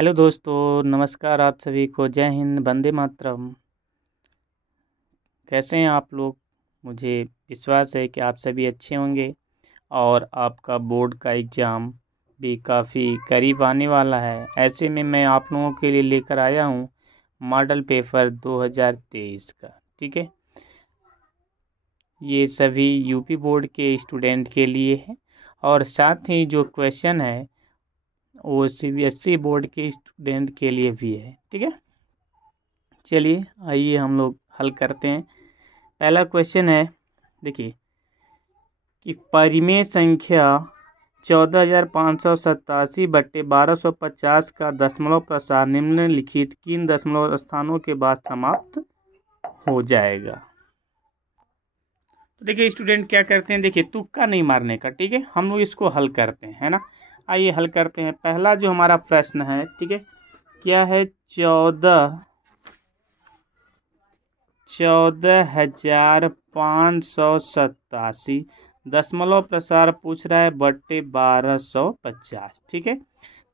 Hello दोस्तों, नमस्कार। आप सभी को जय हिंद, वंदे मातरम। कैसे हैं आप लोग? मुझे विश्वास है कि आप सभी अच्छे होंगे और आपका बोर्ड का एग्ज़ाम भी काफ़ी करीब आने वाला है। ऐसे में मैं आप लोगों के लिए लेकर आया हूं मॉडल पेपर 2023 का। ठीक है, ये सभी यूपी बोर्ड के स्टूडेंट के लिए है और साथ ही जो क्वेश्चन है वो सीबीएसई बोर्ड के स्टूडेंट के लिए भी है। ठीक है, चलिए आइए हम लोग हल करते हैं। पहला क्वेश्चन है, देखिए कि परिमेय संख्या 14,587/1250 का दशमलव प्रसार निम्नलिखित किन दशमलव स्थानों के बाद समाप्त हो जाएगा। तो देखिए स्टूडेंट क्या करते हैं, देखिए तुक्का नहीं मारने का। ठीक है, हम लोग इसको हल करते हैं, है ना। आइए हल करते हैं। पहला जो हमारा प्रश्न है, ठीक है, क्या है, 14,587 दशमलव प्रसार पूछ रहा है बट्टे 1250। ठीक है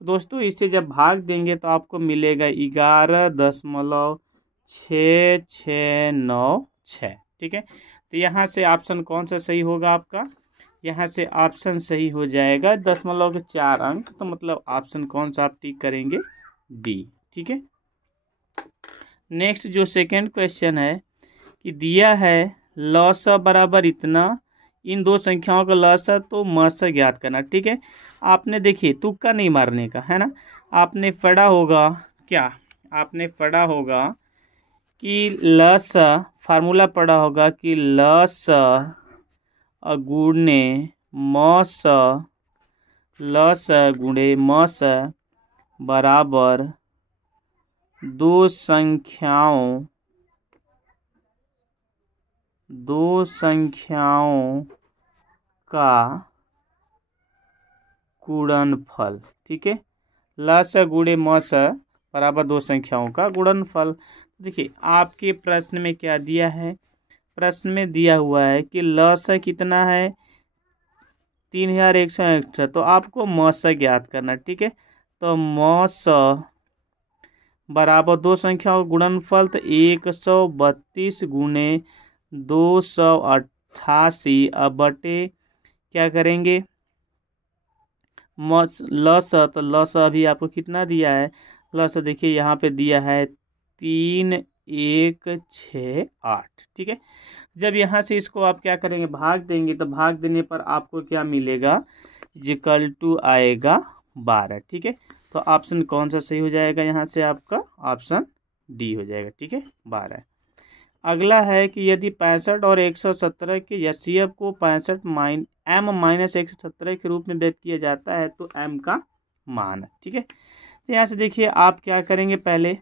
दोस्तों, इससे जब भाग देंगे तो आपको मिलेगा 11.6696। ठीक है, तो यहाँ से ऑप्शन कौन सा सही होगा आपका? यहाँ से ऑप्शन सही हो जाएगा दशमलव के 4 अंक। तो मतलब ऑप्शन कौन सा आप टिक करेंगे? डी। ठीक है, नेक्स्ट जो सेकंड क्वेश्चन है कि दिया है लॉसा बराबर इतना, इन दो संख्याओं का लॉसा तो मसा ज्ञात करना। ठीक है, आपने देखिए तुक्का नहीं मारने का, है ना। आपने पढ़ा होगा, क्या आपने पढ़ा होगा कि लॉसा फार्मूला पढ़ा होगा कि लॉसा गुणे मसा, लॉसा गुणे मसा बराबर दो संख्याओं का गुणनफल। ठीक है, लस गुणे मस बराबर दो संख्याओं का गुणनफल। देखिए आपके प्रश्न में क्या दिया है, प्रश्न में दिया हुआ है कि लस कितना है, 3161। तो आपको मस ज्ञात करना। ठीक है, तो मस बराबर दो संख्याओं का गुणनफल, तो 132 गुणे 288 अब बटे क्या करेंगे लस, तो लस अभी आपको कितना दिया है, लस देखिए यहाँ पे दिया है 3168। ठीक है, जब यहाँ से इसको आप क्या करेंगे, भाग देंगे, तो भाग देने पर आपको क्या मिलेगा, इक्वल टू आएगा 12। ठीक है, तो ऑप्शन कौन सा सही हो जाएगा, यहाँ से आपका ऑप्शन डी हो जाएगा। ठीक है, 12। अगला है कि यदि 65 और 117 के एचसीएफ को 65 m माइनस 117 के रूप में व्यक्त किया जाता है तो m का मान है। ठीक है, तो यहाँ से देखिए आप क्या करेंगे, पहले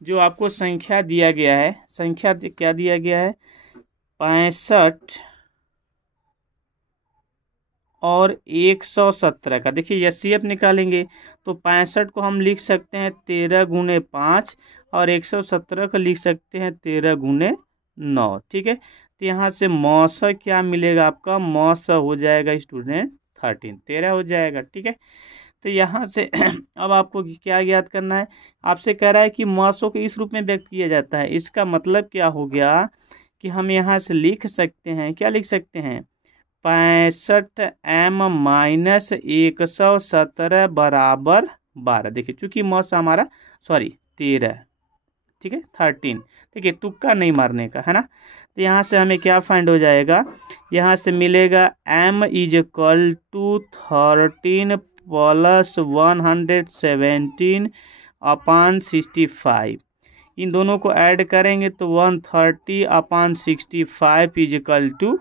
जो आपको संख्या दिया गया है, संख्या क्या दिया गया है, 65 और 117 का, देखिए एचसीएफ निकालेंगे तो 65 को हम लिख सकते हैं 13 गुणे 5 और 117 को लिख सकते हैं 13 गुणे 9। ठीक है, तो यहाँ से मौसा क्या मिलेगा आपका, मौसा हो जाएगा स्टूडेंट 13 हो जाएगा। ठीक है, तो यहाँ से अब आपको क्या ज्ञात करना है, आपसे कह रहा है कि मौसों को इस रूप में व्यक्त किया जाता है। इसका मतलब क्या हो गया कि हम यहाँ से लिख सकते हैं, क्या लिख सकते हैं, 65 m माइनस 117 बराबर 12। देखिए चूंकि मौसा हमारा 13, ठीक है 13, देखिए तुक्का नहीं मारने का, है ना। तो यहाँ से हमें क्या फाइंड हो जाएगा, यहाँ से मिलेगा m इज इक्वल टू 13 प्लस 117/65। इन दोनों को ऐड करेंगे तो 130/65 इज इक्वल टू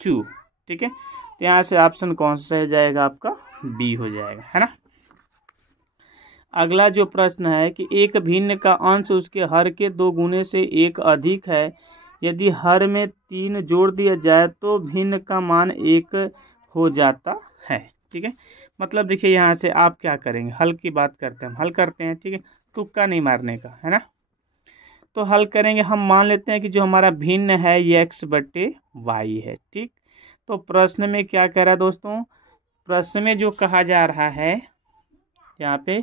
2। ठीक है, तो यहाँ से ऑप्शन कौन सा हो जाएगा आपका, बी हो जाएगा, है ना। अगला जो प्रश्न है कि एक भिन्न का अंश उसके हर के 2 गुने से एक अधिक है, यदि हर में 3 जोड़ दिया जाए तो भिन्न का मान 1 हो जाता है। ठीक है, मतलब देखिए यहाँ से आप क्या करेंगे, हल की बात करते हैं, हम हल करते हैं। ठीक है, तुक्का नहीं मारने का, है ना। तो हल करेंगे, हम मान लेते हैं कि जो हमारा भिन्न है ये x/y है। ठीक, तो प्रश्न में क्या कह रहा है दोस्तों, प्रश्न में जो कहा जा रहा है, यहाँ पे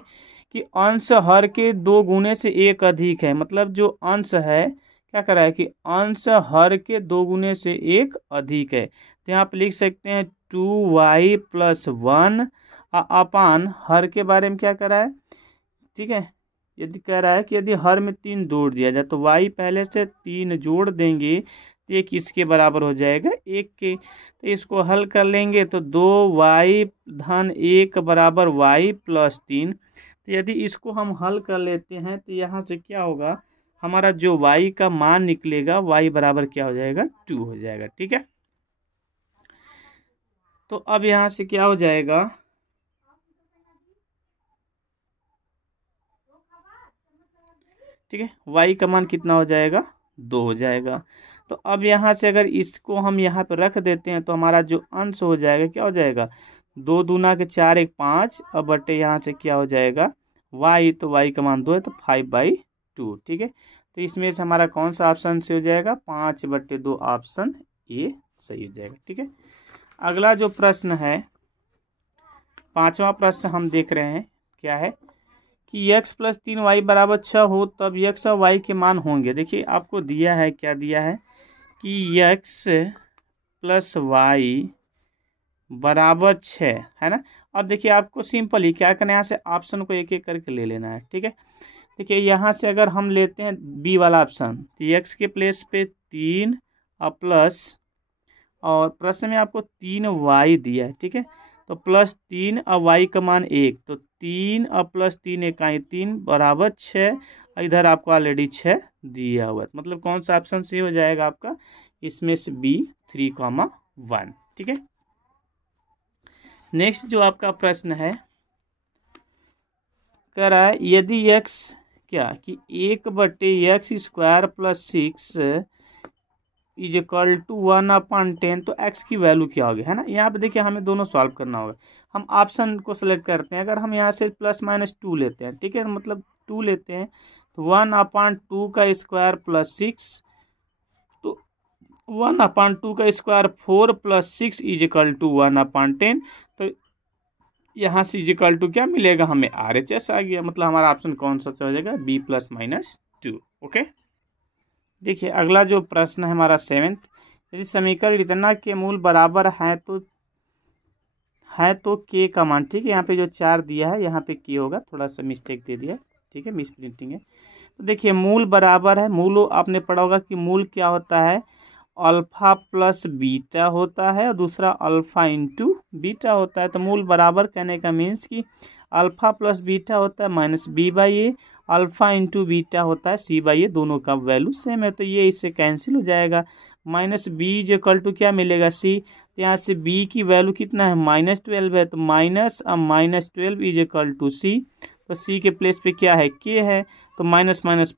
कि अंश हर के 2 गुने से 1 अधिक है, मतलब जो अंश है क्या कर रहा है कि अंश हर के 2 गुने से 1 अधिक है। तो यहाँ पे लिख सकते हैं 2y + 1 अपान हर के बारे में क्या कर रहा है, ठीक है। यदि कह रहा है कि यदि हर में 3 जोड़ दिया जाए तो y पहले से 3 जोड़ देंगे तो ये किसके बराबर हो जाएगा, 1 के। तो इसको हल कर लेंगे तो 2y धन 1 बराबर y + 3। तो यदि इसको हम हल कर लेते हैं तो यहाँ से क्या होगा, हमारा जो y का मान निकलेगा y बराबर क्या हो जाएगा, 2 हो जाएगा, ठीक है। तो अब यहाँ से क्या हो जाएगा, ठीक है, y का मान कितना हो जाएगा, 2 हो जाएगा। तो अब यहाँ से अगर इसको हम यहाँ पे रख देते हैं तो हमारा जो अंश हो जाएगा क्या हो जाएगा, 2 दूना के 4 1 5 अब बटे यहाँ से क्या हो जाएगा y, तो y का मान 2 है तो 5/2, ठीक है। तो इसमें से हमारा कौन सा ऑप्शन से हो जाएगा, 5/2 ऑप्शन ए सही हो जाएगा, ठीक है। अगला जो प्रश्न है 5वां प्रश्न हम देख रहे हैं क्या है कि x + 3y = 6 हो तब x और y के मान होंगे। देखिए आपको दिया है, क्या दिया है कि x + y = 6 है ना। अब देखिए आपको सिंपल ही क्या करना है, यहाँ से ऑप्शन को एक एक करके ले लेना है, ठीक है। देखिए यहाँ से अगर हम लेते हैं बी वाला ऑप्शन तो x के प्लेस पे 3 प्लस, और प्रश्न में आपको 3y दिया है, ठीक है। तो +3 और y का मान 1, तो 3 और +3 = 3 बराबर 6। इधर आपको ऑलरेडी 6 दिया हुआ है, मतलब कौन सा ऑप्शन सही हो जाएगा आपका, इसमें से बी 3,1, ठीक है। नेक्स्ट जो आपका प्रश्न है कह रहा है यदि x क्या कि 1/x² + 6 = 1/10 तो x की वैल्यू क्या होगी, है ना। यहाँ पे देखिए हमें दोनों सॉल्व करना होगा। हम ऑप्शन को सेलेक्ट करते हैं, अगर हम यहाँ से +-2 लेते हैं, ठीक है, मतलब 2 लेते हैं तो 1/2 का स्क्वायर + 6, तो 1/2 का स्क्वायर 4 + 6 = 1/10। तो यहाँ से = क्या मिलेगा हमें, RHS आ गया, मतलब हमारा ऑप्शन कौन सा हो जाएगा, B +-2, ओके। देखिए अगला जो प्रश्न है हमारा 7th, यदि समीकरण इतना के मूल बराबर है तो के का मान, ठीक है, यहाँ पे जो 4 दिया है यहाँ पे के होगा, थोड़ा सा मिस्टेक दे दिया, ठीक है, मिस प्रिंटिंग है। तो देखिए मूल बराबर है, मूल आपने पढ़ा होगा कि मूल क्या होता है, अल्फा + बीटा होता है और दूसरा अल्फा × बीटा होता है। तो मूल बराबर कहने का मीन्स कि अल्फा + बीटा होता है -b/a, अल्फा × बीटा होता है c/a, दोनों का वैल्यू सेम है, तो ये इससे कैंसिल हो जाएगा। -b = क्या मिलेगा, c। तो यहाँ से b की वैल्यू कितना है, -12 है, तो -12 = c। तो c के प्लेस पे क्या है, k है, तो -12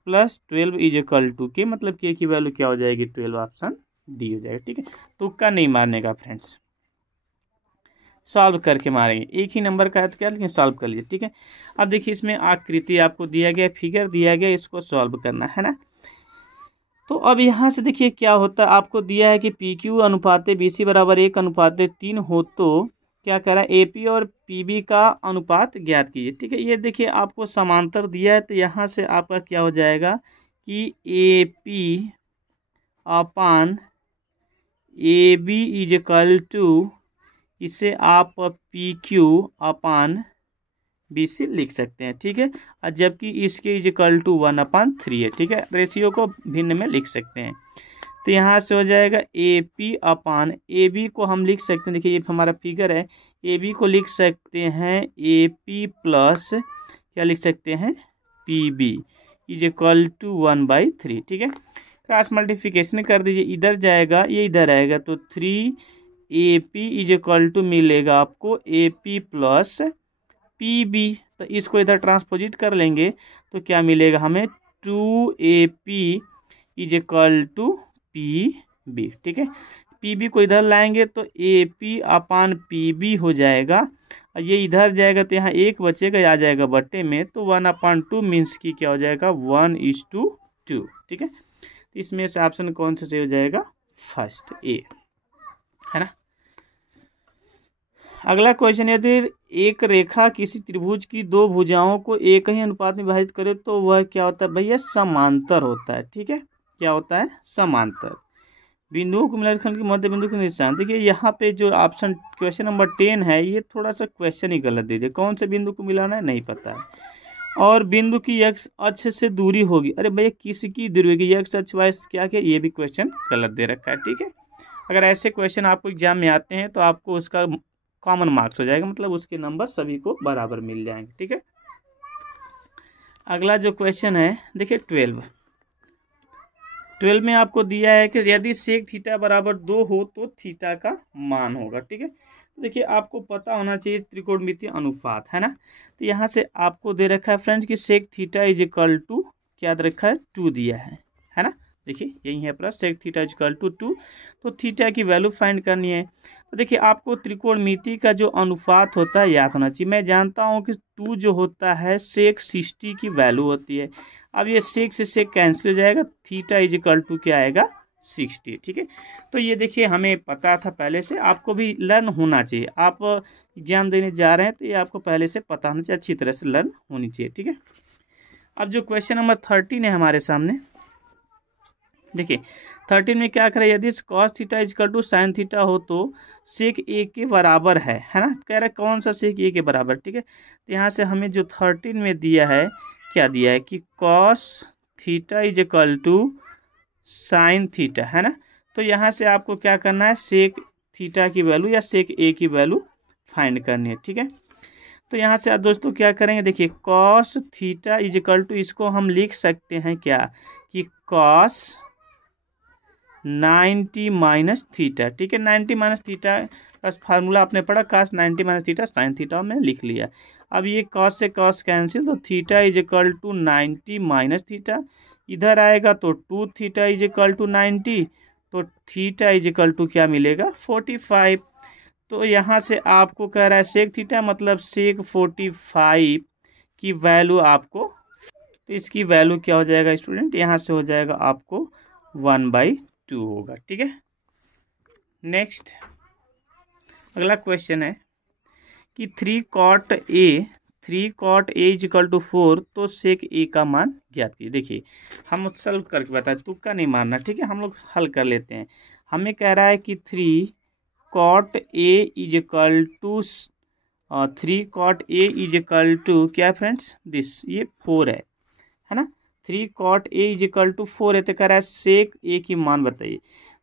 = k, मतलब k की वैल्यू क्या हो जाएगी, 12, ऑप्शन डी हो जाएगा, ठीक है। तुक्का नहीं मारने का फ्रेंड्स, सॉल्व करके मारेंगे, एक ही नंबर का है तो क्या, लेकिन सॉल्व कर लीजिए, ठीक है। अब देखिए इसमें आकृति आपको दिया गया, फिगर दिया गया, इसको सॉल्व करना है ना। तो अब यहाँ से देखिए क्या होता है, आपको दिया है कि PQ अनुपात BC = 1:3 हो तो क्या कह रहा है, AP और PB का अनुपात ज्ञात कीजिए, ठीक है। ये देखिए आपको समांतर दिया है, तो यहाँ से आपका क्या हो जाएगा कि AP अपान AB = इसे आप PQ अपान BC लिख सकते हैं, ठीक है। और जबकि इसके = 1/3 है, ठीक है, रेशियो को भिन्न में लिख सकते हैं। तो यहाँ से हो जाएगा AP अपान AB को हम लिख सकते हैं, देखिए ये हमारा फिगर है, AB को लिख सकते हैं AP प्लस क्या लिख सकते हैं, PB = 1/3, ठीक है। क्रॉस मल्टीप्लिकेशन कर दीजिए, इधर जाएगा ये इधर आएगा, तो 3AP = मिलेगा आपको AP प्लस PB। तो इसको इधर ट्रांसपोजिट कर लेंगे तो क्या मिलेगा हमें, 2AP = PB, ठीक है। PB को इधर लाएंगे तो AP अपान PB हो जाएगा, और ये इधर जाएगा तो यहाँ 1 बचेगा, आ जाएगा बट्टे में, तो 1/2 मीन्स की क्या हो जाएगा, 1:2, ठीक है। तो इसमें से ऑप्शन कौन सा सही हो जाएगा, फर्स्ट ए, है ना। अगला क्वेश्चन, यदि एक रेखा किसी त्रिभुज की दो भुजाओं को एक ही अनुपात में विभाजित करे तो वह क्या होता है भैया, समांतर होता है। ठीक है, क्या होता है, समांतर। बिंदुओं को मिलाकर खंड के मध्य बिंदु के निशान, देखिए यहाँ पे जो ऑप्शन क्वेश्चन नंबर 10 है, ये थोड़ा सा क्वेश्चन ही गलत दे दिया। कौन से बिंदु को मिलाना है नहीं पता है। और बिंदु की एक्स अक्ष से दूरी होगी, अरे भैया किसकी दूरी होगी, एक्स अक्ष वाई क्या क्या, ये भी क्वेश्चन गलत दे रखा है। ठीक है, अगर ऐसे क्वेश्चन आपको एग्जाम में आते हैं तो आपको उसका कॉमन मार्क्स हो जाएगा, मतलब उसके नंबर सभी को बराबर मिल जाएंगे। ठीक है, अगला जो क्वेश्चन है देखिए 12 में आपको दिया है कि यदि सेक थीटा बराबर 2 हो तो थीटा का मान होगा। ठीक है, तो देखिए आपको पता होना चाहिए त्रिकोणमितीय अनुपात, है ना। तो यहाँ से आपको दे रखा है फ्रेंड्स कि sec theta is equal to क्या दे रखा है, 2 दिया है ना। देखिए यही है plus sec theta is equal to 2, तो थीटा की वैल्यू फाइंड करनी है। तो देखिए आपको त्रिकोणमिति का जो अनुपात होता है याद होना चाहिए। मैं जानता हूँ कि 2 जो होता है सेक 60 की वैल्यू होती है। अब ये सेक से सेक कैंसिल हो जाएगा, थीटा इज इक्वल टू क्या आएगा, 60। ठीक है, तो ये देखिए हमें पता था पहले से, आपको भी लर्न होना चाहिए। आप एग्जाम देने जा रहे हैं तो ये आपको पहले से पता होना चाहिए, अच्छी तरह से लर्न होनी चाहिए। ठीक है, अब जो क्वेश्चन नंबर 13 है हमारे सामने, देखिए 13 में क्या करें, यदि cos theta is equal to sine theta हो तो सेक ए के बराबर है ना। कह रहा है कौन सा सेक ए के बराबर। ठीक है, तो यहाँ से हमें जो 13 में दिया है, क्या दिया है कि cos theta is equal to sine theta, है ना। तो यहाँ से आपको क्या करना है, सेक थीटा की वैल्यू या सेक ए की वैल्यू फाइंड करनी है। ठीक है, तो यहाँ से आप दोस्तों क्या करेंगे, देखिए cos theta is equal to, इसको हम लिख सकते हैं क्या कि कॉस 90 माइनस थीटा। ठीक है, 90 माइनस थीटा का फार्मूला आपने पढ़ा, cos 90 minus theta sine theta में लिख लिया। अब ये कॉस से कॉस कैंसिल, तो theta is equal to 90 minus theta, इधर आएगा तो 2 थीटा इज इक्वल टू 90, तो थीटा इज इक्वल टू क्या मिलेगा, 45। तो यहाँ से आपको कह रहा है सेक थीटा मतलब सेक 45 की वैल्यू आपको, तो इसकी वैल्यू क्या हो जाएगा स्टूडेंट, यहाँ से हो जाएगा आपको 1/2 होगा। ठीक है, नेक्स्ट अगला क्वेश्चन है कि 3 cot A is equal to 4, तो सेक ए का मान ज्ञात कीजिए। देखिए हम सॉल्व करके बताए, तुक्का नहीं मारना। ठीक है, हम लोग हल कर लेते हैं। हमें कह रहा है कि 3 cot A is equal to 3 cot A is equal to क्या फ्रेंड्स, दिस ये 4 है ना। 3 cot A is equal to 4 है, तो कह रहा है सेक ए की मान बताइए।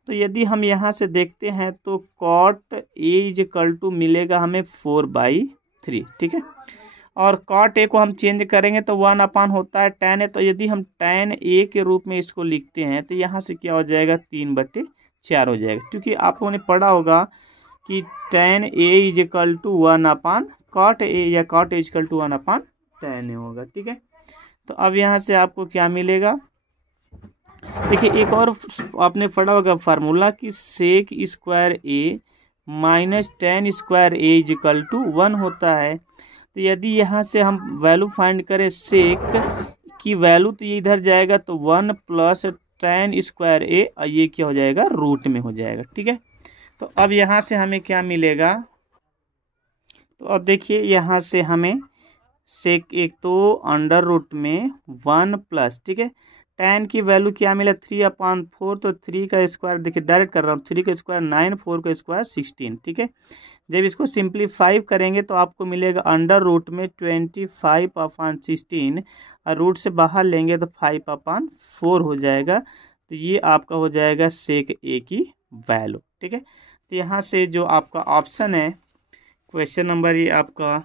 तो यदि हम यहाँ से देखते हैं तो cot A is equal to मिलेगा हमें 4/3। ठीक है, और cot A को हम चेंज करेंगे तो 1 होता है tan A, तो यदि हम tan A के रूप में इसको लिखते हैं तो यहाँ से क्या हो जाएगा, 3/4 हो जाएगा। क्योंकि आप लोगों ने पढ़ा होगा कि tan A is equal to 1/cot A या cot A is equal to 1/tan A होगा। ठीक है, तो अब यहाँ से आपको क्या मिलेगा, देखिए एक और आपने पढ़ा होगा फार्मूला कि sec square A minus tan square A is equal to 1 होता है। तो यदि यहाँ से हम वैल्यू फाइंड करें सेक की वैल्यू, तो ये इधर जाएगा तो 1 प्लस tan स्क्वायर ए, और ये क्या हो जाएगा, रूट में हो जाएगा। ठीक है, तो अब यहाँ से हमें क्या मिलेगा, तो अब देखिए यहाँ से हमें सेक एक तो अंडर रूट में 1 प्लस, ठीक है, tan की वैल्यू क्या मिला, 3/4, तो 3 का स्क्वायर, देखिए डायरेक्ट कर रहा हूँ, 3 का स्क्वायर 9, 4 का स्क्वायर 16। ठीक है, जब इसको सिंप्लीफाई करेंगे तो आपको मिलेगा अंडर रूट में 25/16, और रूट से बाहर लेंगे तो 5/4 हो जाएगा। तो ये आपका हो जाएगा सेक ए की वैल्यू। ठीक है, तो यहाँ से जो आपका ऑप्शन है क्वेश्चन नंबर, ये आपका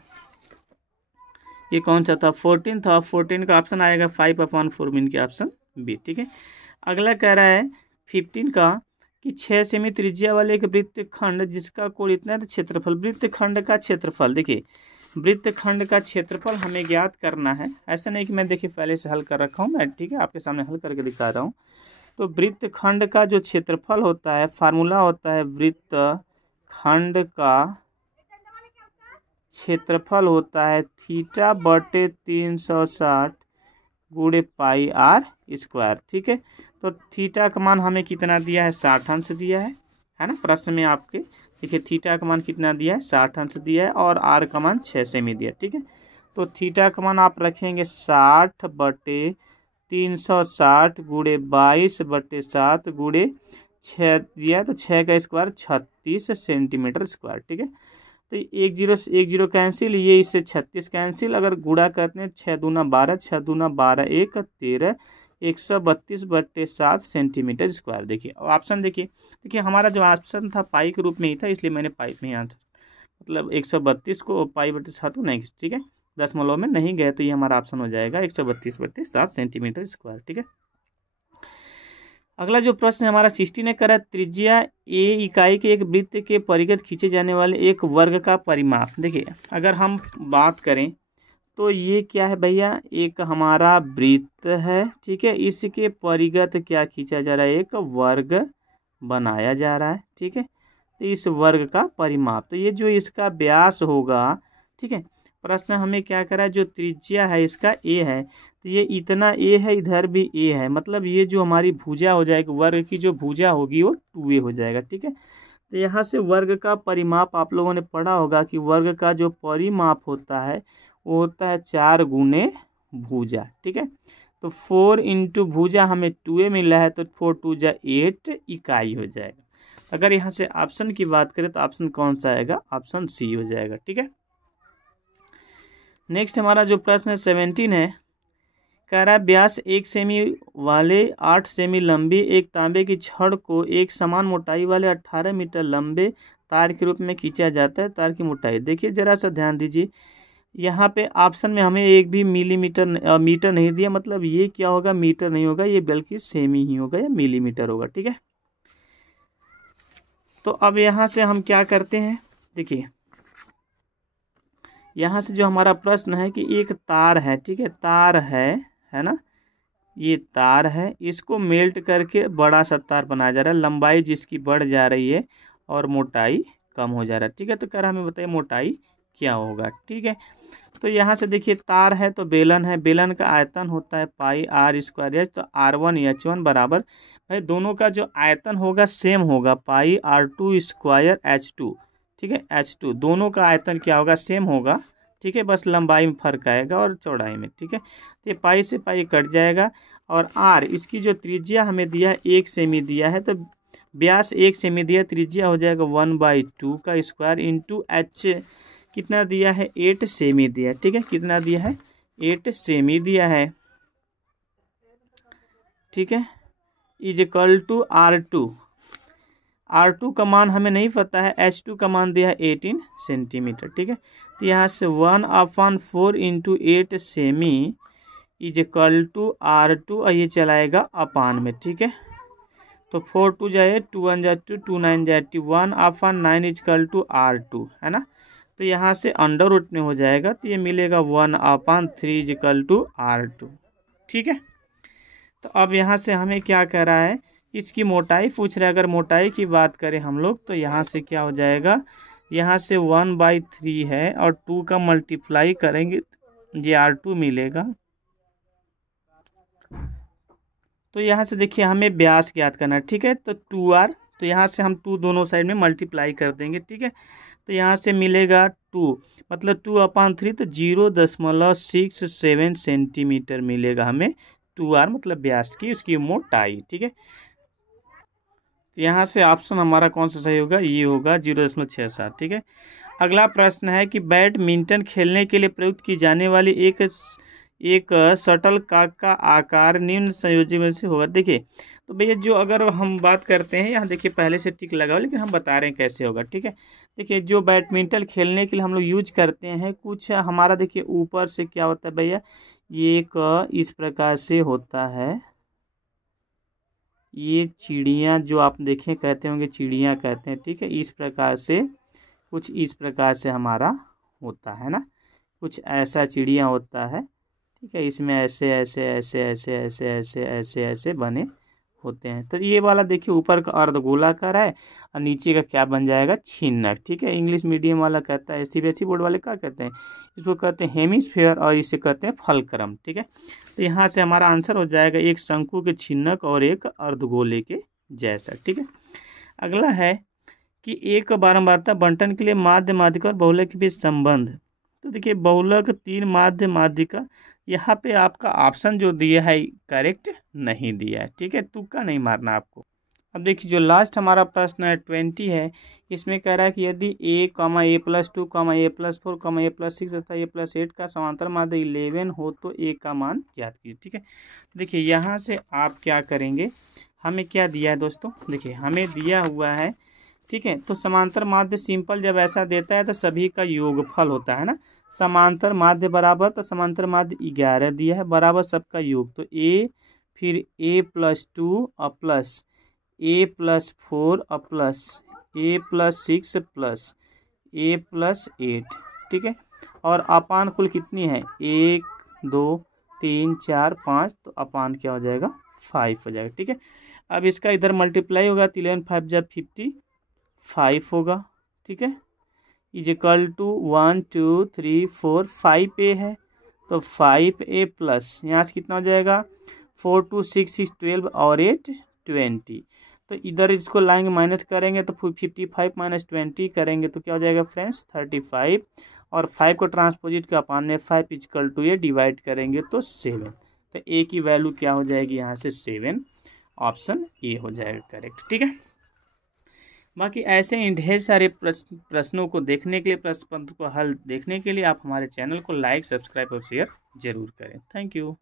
ये कौन सा था, 14 था, 14 का ऑप्शन आएगा 5/4 मीन के ऑप्शन बी। ठीक है, अगला कह रहा है 15 का कि 6 सेमी त्रिज्या वाले एक वृत्तखंड जिसका कोण इतना है, क्षेत्रफल, वृत्तखंड का क्षेत्रफल, देखिए वृत्तखंड का क्षेत्रफल हमें ज्ञात करना है। ऐसा नहीं कि मैं देखिए पहले से हल कर रखा हूँ मैं, ठीक है, आपके सामने हल करके दिखा रहा हूँ। तो वृत्तखंड का जो क्षेत्रफल होता है, फार्मूला होता है वृत्तखंड का क्षेत्रफल होता है θ/360 गुणे πr स्क्वायर। ठीक है, तो थीटा का मान हमें कितना दिया है, 60 अंश दिया है ना प्रश्न में आपके। देखिए थीटा का मान कितना दिया है 60 अंश दिया है और आर का मान 6 सेमी दिया है। ठीक है, तो थीटा का मान आप रखेंगे 60/360 गुणे 22/7 गुणे 6 दिया है, तो 6 का स्क्वायर 36 सेंटीमीटर स्क्वायर। ठीक है, तो एक जीरो कैंसिल, ये इससे 36 कैंसिल, अगर गुणा करते हैं 6 दूना 12, 6 दूना 12 1 13, 132/7 सेंटीमीटर स्क्वायर। देखिए ऑप्शन देखिए हमारा जो ऑप्शन था पाई के रूप में ही था, इसलिए मैंने पाई में ही आंसर, मतलब 132 को पाई/7 नहीं, ठीक है, दशमलव में नहीं गए, तो ये हमारा ऑप्शन हो जाएगा 132/7 सेंटीमीटर स्क्वायर। ठीक है, अगला जो प्रश्न हमारा 60 ने करा, त्रिज्या ए इकाई के एक वृत्त के परिगत खींचे जाने वाले एक वर्ग का परिमाप। देखिए अगर हम बात करें तो ये क्या है भैया, एक हमारा वृत्त है। ठीक है, इसके परिगत क्या खींचा जा रहा है, एक वर्ग बनाया जा रहा है। ठीक है, तो इस वर्ग का परिमाप, तो ये जो इसका व्यास होगा, ठीक है, प्रश्न हमें क्या करा है, जो त्रिज्या है इसका ए है, तो ये इतना ए है, इधर भी ए है, मतलब ये जो हमारी भुजा हो जाएगी, वर्ग की जो भुजा होगी वो 2a हो जाएगा। ठीक है, तो यहाँ से वर्ग का परिमाप आप लोगों ने पढ़ा होगा कि वर्ग का जो परिमाप होता है वो होता है 4 गुने भुजा। ठीक है, तो 4 इंटू भुजा हमें 2a मिला है, तो 4 2 जा 8 इकाई हो जाएगा। अगर यहाँ से ऑप्शन की बात करें तो ऑप्शन कौन सा आएगा, ऑप्शन सी हो जाएगा। ठीक है, नेक्स्ट हमारा जो प्रश्न है 17 है, कह रहा है व्यास 1 सेमी वाले 8 सेमी लंबी एक तांबे की छड़ को एक समान मोटाई वाले 18 मीटर लंबे तार के रूप में खींचा जाता है। तार की मोटाई देखिए, जरा सा ध्यान दीजिए, यहाँ पे ऑप्शन में हमें एक भी मीटर नहीं दिया, मतलब ये क्या होगा, मीटर नहीं होगा, ये बल्कि सेमी ही होगा या मिलीमीटर होगा। ठीक है, तो अब यहाँ से हम क्या करते हैं, देखिए यहाँ से जो हमारा प्रश्न है कि एक तार है, ठीक है, तार है ना, ये तार है, इसको मेल्ट करके बड़ा सा तार बनाया जा रहा है, लंबाई जिसकी बढ़ जा रही है और मोटाई कम हो जा रहा है। ठीक है, तो कह रहा हमें बताइए मोटाई क्या होगा। ठीक है, तो यहाँ से देखिए तार है तो बेलन है, बेलन का आयतन होता है पाई आर स्क्वायर एच, तो R1 बराबर, भाई दोनों का जो आयतन होगा सेम होगा, पाई R2 स्क्वायर H2। ठीक है, H2 दोनों का आयतन क्या होगा, सेम होगा। ठीक है, बस लंबाई में फर्क आएगा और चौड़ाई में। ठीक है, तो ये पाई से पाई कट जाएगा, और आर इसकी जो त्रिज्या हमें दिया है 1 सेमी दिया है, तो व्यास 1 सेमी दिया, त्रिज्या हो जाएगा 1/2 का स्क्वायर इंटू एच कितना दिया है, 8 सेमी दिया है। ठीक है, कितना दिया है, 8 सेमी दिया है। ठीक है, इज इक्वल टू R2 का मान हमें नहीं पता है, H2 का मान दिया है 18 सेंटीमीटर। ठीक है, तो यहाँ से 1/4 into 8 cm is equal to R2, और ये चलाएगा अपान में। ठीक है, तो 4 2 जाए 2 1 जाए 2 2 9 जाए 1/9 इज इक्वल टू R2 है ना, तो यहाँ से अंडर रूट में हो जाएगा, तो ये मिलेगा 1/3 इज इक्वल टू R2। ठीक है, तो अब यहाँ से हमें क्या कह रहा है, इसकी मोटाई पूछ रहा है। अगर मोटाई की बात करें हम लोग तो यहाँ से क्या हो जाएगा, यहाँ से 1/3 है और 2 का मल्टीप्लाई करेंगे ये R2 मिलेगा। तो यहाँ से देखिए हमें व्यास ज्ञात करना है। ठीक है, तो 2R, तो यहाँ से हम 2 दोनों साइड में मल्टीप्लाई कर देंगे। ठीक है, तो यहाँ से मिलेगा 2, मतलब 2/3, तो 0.67 सेंटीमीटर मिलेगा हमें 2R, मतलब व्यास की उसकी मोटाई। ठीक है, यहाँ से ऑप्शन हमारा कौन सा सही होगा, ये होगा 0.67। ठीक है, अगला प्रश्न है कि बैडमिंटन खेलने के लिए प्रयुक्त की जाने वाली एक शटल कॉक का आकार निम्न संयोजन में से होगा। देखिए तो भैया जो अगर हम बात करते हैं, यहाँ देखिए पहले से टिक लगा हो, लेकिन हम बता रहे हैं कैसे होगा। ठीक है, देखिए जो बैडमिंटन खेलने के लिए हम लोग यूज करते हैं, कुछ हमारा देखिए ऊपर से क्या होता है भैया, ये एक इस प्रकार से होता है, ये चिड़िया जो आप देखें कहते होंगे, चिड़िया कहते हैं। ठीक है, इस प्रकार से कुछ इस प्रकार से हमारा होता है ना, कुछ ऐसा चिड़िया होता है। ठीक है, इसमें ऐसे ऐसे ऐसे ऐसे ऐसे ऐसे ऐसे ऐसे बने होते हैं। तो ये वाला देखिए ऊपर का अर्धगोलाकार है और नीचे का क्या बन जाएगा, छिन्नक। ठीक है, इंग्लिश मीडियम वाला कहता है, सीबीएसई बोर्ड वाले क्या कहते हैं, इसको कहते हैं हेमिस्फीयर और इसे कहते हैं फलक्रम। ठीक है, तो यहाँ से हमारा आंसर हो जाएगा एक शंकु के छिन्नक और एक अर्धगोले के जैसा। ठीक है, अगला है कि एक बारंबारता बंटन के लिए माध्य माध्यिका और बहुलक के बीच संबंध। तो देखिए बहुलक 3 माध्य माध्यिका, यहाँ पे आपका ऑप्शन जो दिया है करेक्ट नहीं दिया है, ठीक है, तुक्का नहीं मारना आपको। अब देखिए जो लास्ट हमारा प्रश्न है 20 है, इसमें कह रहा है कि यदि a, a+2, a+4, a+6 तथा a+8 का समांतर माध्य 11 हो तो a का मान ज्ञात कीजिए, ठीक है। देखिए यहाँ से आप क्या करेंगे, हमें क्या दिया है दोस्तों, देखिए हमें दिया हुआ है, ठीक है, तो समांतर माध्य सिंपल जब ऐसा देता है तो सभी का योगफल होता है ना, समांतर माध्य बराबर, तो समांतर माध्य 11 दिया है बराबर सबका योग, तो a फिर a+2 और प्लस a+4 और प्लस a+6 प्लस a+8, ठीक है, और अपान कुल कितनी है 1 2 3 4 5, तो अपान क्या हो जाएगा 5 हो जाएगा, ठीक है। अब इसका इधर मल्टीप्लाई होगा तो 11 5 जब 55 होगा, ठीक है, इज इक्वल टू 1 2 3 4 5a है तो 5a प्लस यहाँ से कितना हो जाएगा 4 2 6 6 12 और 8 20, तो इधर इसको लाएंगे माइनस करेंगे तो 55 माइनस 20 करेंगे तो क्या हो जाएगा फ्रेंड्स 35, और 5 को ट्रांसपोजिट का अपान में 5 इक्वल टू ये डिवाइड करेंगे तो 7, तो a की वैल्यू क्या हो जाएगी यहाँ से 7, ऑप्शन ए हो जाएगा करेक्ट, ठीक है। बाकी ऐसे ही ढेर सारे प्रश्नों को देखने के लिए, प्रश्न पत्र को हल देखने के लिए आप हमारे चैनल को लाइक, सब्सक्राइब और शेयर जरूर करें। Thank you.